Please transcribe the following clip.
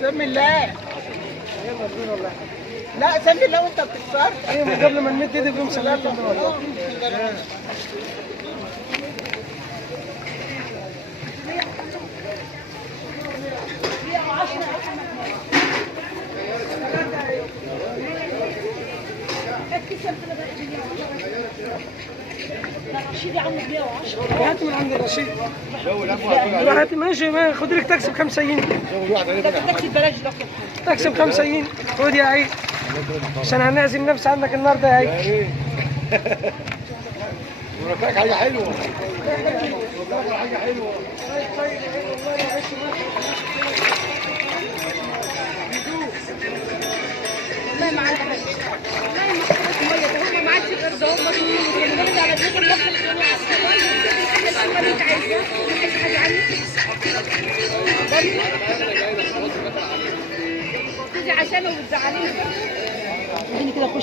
سمي الله. لا سمي الله وانت بتكسر. ايوه من قبل ما نمد ايدي فيهم سلام. رشيد يا عم 110. هات من عند الرشيد. هات ماشي خد لك تاكسي ب 5 جنيه. تاكسي ببلاش ده. تاكسي ب 5 جنيه. خد يا عيد. عشان هنعزم نفسي عندك النهارده يا عيد. ورفاك حاجه حلوه. حاجه حلوه. والله ما عندي حاجه. والله ما هم ما عادش غير ده هم بيقولوا على دماغ الوقت اللي كانوا عايزاه. ما انت عايزاه. عايز حاجه عني. تيجي عشانه وبتزعليني.